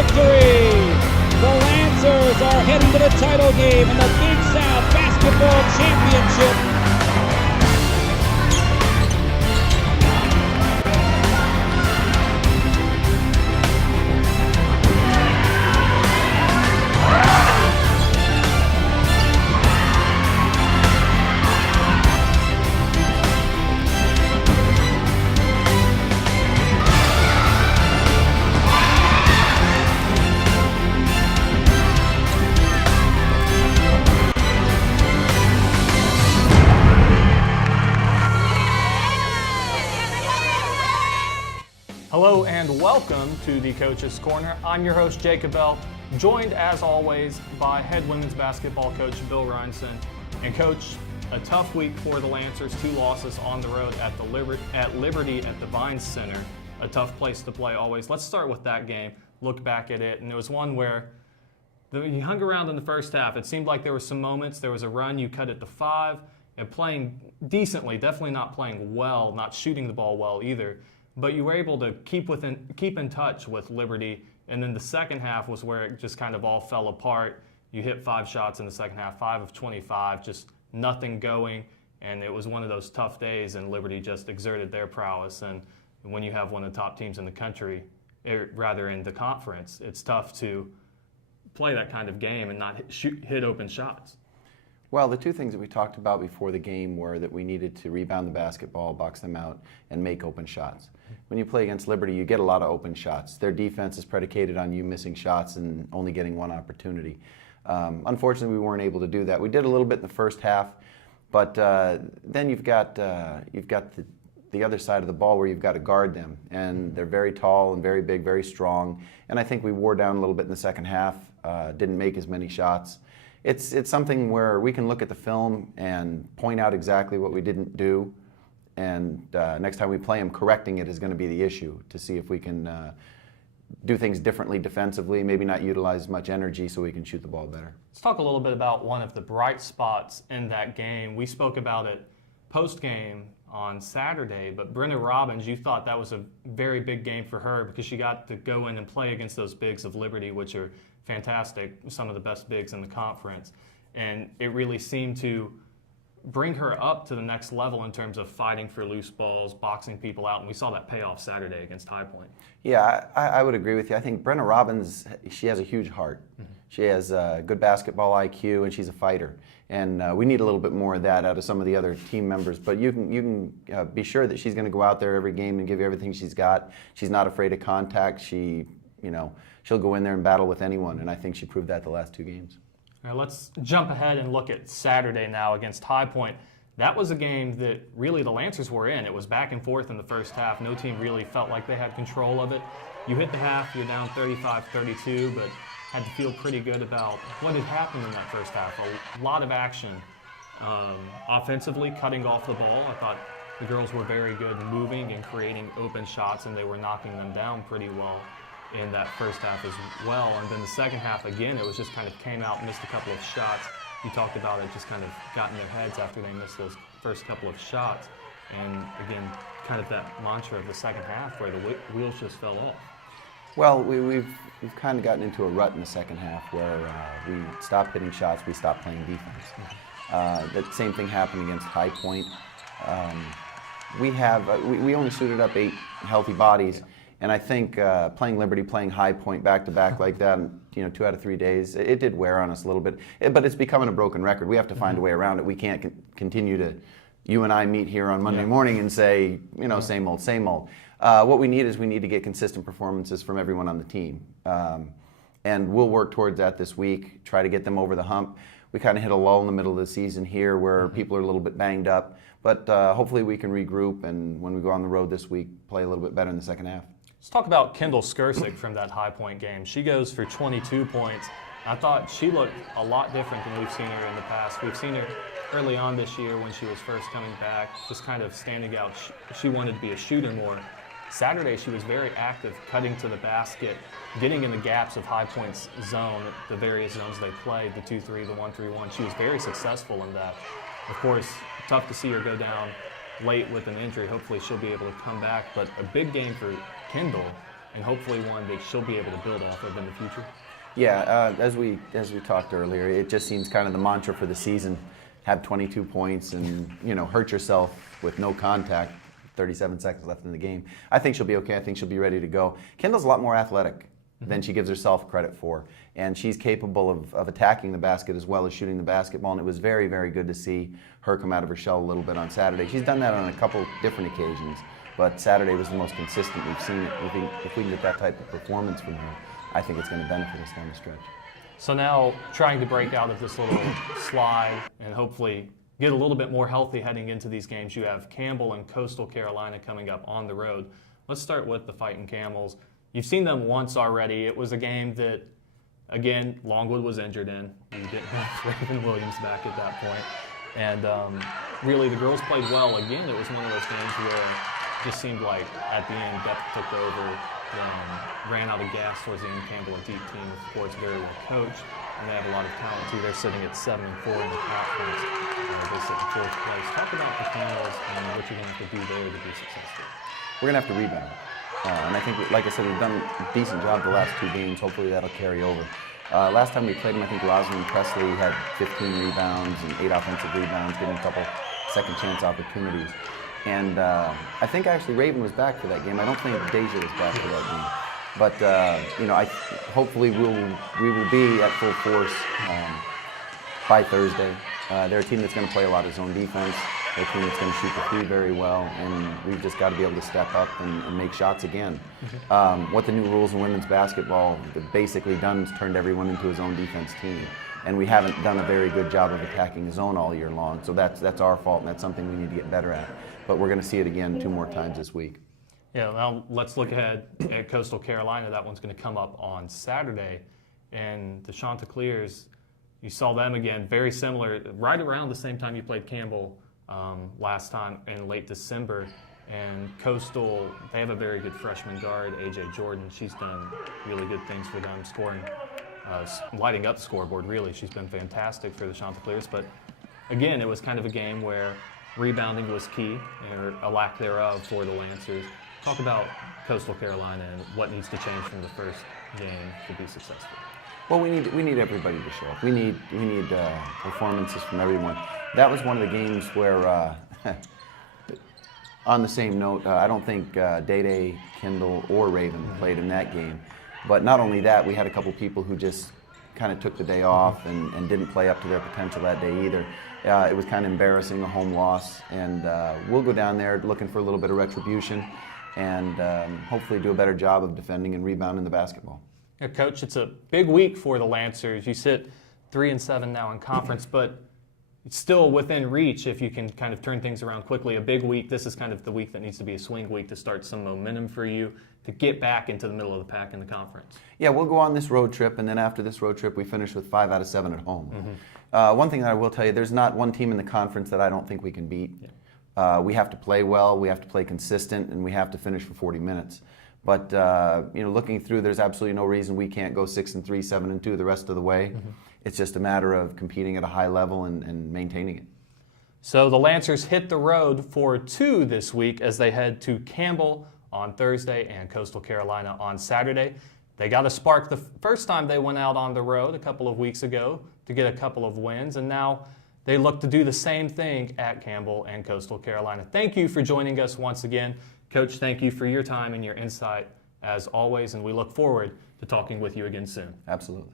victory. The Lancers are heading to the title game in the Big South Basketball Championship. Hello and welcome to the Coach's Corner. I'm your host, Jacob Bell, joined as always by head women's basketball coach Bill Reinson. And Coach, a tough week for the Lancers, 2 losses on the road at Liberty at the Vines Center. A tough place to play always. Let's start with that game, look back at it, and it was one where you hung around in the first half. It seemed like there were some moments, there was a run, you cut it to 5, and playing decently, definitely not playing well, not shooting the ball well either. But you were able to keep in touch with Liberty, and then the second half was where it just kind of all fell apart. You hit 5 shots in the second half, 5 of 25, just nothing going, and it was one of those tough days, and Liberty just exerted their prowess. And when you have one of the top teams in the country, rather in the conference, it's tough to play that kind of game and not hit open shots. Well, the 2 things that we talked about before the game were that we needed to rebound the basketball, box them out, and make open shots. When you play against Liberty, you get a lot of open shots. Their defense is predicated on you missing shots and only getting one opportunity. Unfortunately, we weren't able to do that. We did a little bit in the first half, but then you've got the other side of the ball where you've got to guard them, and they're very tall and very big, very strong. And I think we wore down a little bit in the second half, didn't make as many shots. It's something where we can look at the film and point out exactly what we didn't do, and next time we play them, correcting it is going to be the issue, to see if we can do things differently defensively, maybe not utilize as much energy so we can shoot the ball better. Let's talk a little bit about one of the bright spots in that game. We spoke about it post-game on Saturday, but Brenna Robbins, you thought that was a very big game for her because she got to go in and play against those bigs of Liberty, which are fantastic, some of the best bigs in the conference. And it really seemed to bring her up to the next level in terms of fighting for loose balls, boxing people out, and we saw that pay off Saturday against High Point. Yeah, I would agree with you. I think Brenna Robbins, she has a huge heart. Mm-hmm. She has good basketball IQ, and she's a fighter. And we need a little bit more of that out of some of the other team members. But you can be sure that she's going to go out there every game and give you everything she's got. She's not afraid of contact. She'll go in there and battle with anyone, and I think she proved that the last 2 games. All right, let's jump ahead and look at Saturday now against High Point. That was a game that really the Lancers were in. It was back and forth in the first half. No team really felt like they had control of it. You hit the half, you're down 35-32, but had to feel pretty good about what had happened in that first half. A lot of action. Offensively, cutting off the ball. I thought the girls were very good moving and creating open shots, and they were knocking them down pretty well in that first half as well. And then the second half, again, it was just kind of came out, missed a couple of shots. You talked about it just kind of got in their heads after they missed those first couple of shots. And again, kind of that mantra of the second half where the wheels just fell off. Well, we've kind of gotten into a rut in the second half where we stopped hitting shots, we stopped playing defense. Mm-hmm. That same thing happened against High Point. We only suited up 8 healthy bodies. Yeah. And I think playing Liberty, playing High Point back-to-back like that, 2 out of 3 days, it did wear on us a little bit. But it's becoming a broken record. We have to find a way around it. We can't continue to, you and I meet here on Monday morning and say, same old, same old. What we need to get consistent performances from everyone on the team. And we'll work towards that this week, try to get them over the hump. We kind of hit a lull in the middle of the season here where people are a little bit banged up. But hopefully we can regroup, and when we go on the road this week, play a little bit better in the second half. Let's talk about Kendall Skirsik from that High Point game. She goes for 22 points. I thought she looked a lot different than we've seen her in the past. We've seen her early on this year when she was first coming back, just kind of standing out. She wanted to be a shooter more. Saturday, she was very active, cutting to the basket, getting in the gaps of High Point's zone, the various zones they played, the 2-3, the 1-3-1. She was very successful in that. Of course, tough to see her go down late with an injury. Hopefully she'll be able to come back. But a big game for Kendall, and hopefully one that she'll be able to build off of in the future? Yeah, as we talked earlier, it just seems kind of the mantra for the season: have 22 points and hurt yourself with no contact. 37 seconds left in the game. I think she'll be okay. I think she'll be ready to go. Kendall's a lot more athletic than she gives herself credit for, and she's capable of attacking the basket as well as shooting the basketball. And it was very, very good to see her come out of her shell a little bit on Saturday. She's done that on a couple different occasions, but Saturday was the most consistent we've seen it. If we can get that type of performance from her, I think it's going to benefit us down the stretch. So now trying to break out of this little slide and hopefully get a little bit more healthy heading into these games. You have Campbell and Coastal Carolina coming up on the road. Let's start with the Fighting Camels. You've seen them once already. It was a game that, again, Longwood was injured in. You didn't have Raven Williams back at that point. And really, the girls played well. Again, it was one of those games where it just seemed like at the end, depth took over, ran out of gas towards the end. Campbell, a deep team, of course, very well coached. And they have a lot of talent, too. They're sitting at 7-4 in the conference. They sit in 4th place. Talk about the Camels and what you're going to have to do there to be successful. We're going to have to rebound. And I think, like I said, we've done a decent job the last 2 games. Hopefully that'll carry over. Last time we played them, I think Rosalind Presley had 15 rebounds and 8 offensive rebounds, getting a couple second chance opportunities. And I think actually Raven was back for that game. I don't think Deja was back for that game. But hopefully we will be at full force by Thursday. They're a team that's going to play a lot of zone defense. They're a team that's going to shoot the 3 very well, and we've just got to be able to step up and make shots again. What the new rules in women's basketball have basically done is turned everyone into a zone defense team, and we haven't done a very good job of attacking the zone all year long. So that's our fault, and that's something we need to get better at. But we're going to see it again 2 more times this week. Yeah, now let's look ahead at Coastal Carolina. That one's going to come up on Saturday. And the Chanticleers, you saw them again, very similar, right around the same time you played Campbell last time in late December. And Coastal, they have a very good freshman guard, AJ Jordan. She's done really good things for them, scoring, lighting up the scoreboard, really. She's been fantastic for the Chanticleers. But again, it was kind of a game where rebounding was key, or a lack thereof for the Lancers. Talk about Coastal Carolina and what needs to change from the first game to be successful. Well, we need everybody to show up. We need performances from everyone. That was one of the games where, on the same note, I don't think Day-Day, Kendall, or Raven played in that game. But not only that, we had a couple people who just kind of took the day off and didn't play up to their potential that day either. It was kind of embarrassing, a home loss, and we'll go down there looking for a little bit of retribution and hopefully do a better job of defending and rebounding the basketball. Yeah, Coach, it's a big week for the Lancers. You sit 3-7 now in conference, but it's still within reach if you can kind of turn things around quickly. A big week. This is kind of the week that needs to be a swing week to start some momentum for you to get back into the middle of the pack in the conference. Yeah, we'll go on this road trip, and then after this road trip, we finish with 5 out of 7 at home. One thing that I will tell you, there's not one team in the conference that I don't think we can beat. Yeah. We have to play well, we have to play consistent, and we have to finish for 40 minutes. But looking through, there's absolutely no reason we can't go 6-3, 7-2 the rest of the way. It's just a matter of competing at a high level and maintaining it. So the Lancers hit the road for 2 this week as they head to Campbell on Thursday and Coastal Carolina on Saturday. They got a spark the first time they went out on the road a couple of weeks ago to get a couple of wins, and now they look to do the same thing at Campbell and Coastal Carolina. Thank you for joining us once again. Coach, thank you for your time and your insight as always, and we look forward to talking with you again soon. Absolutely.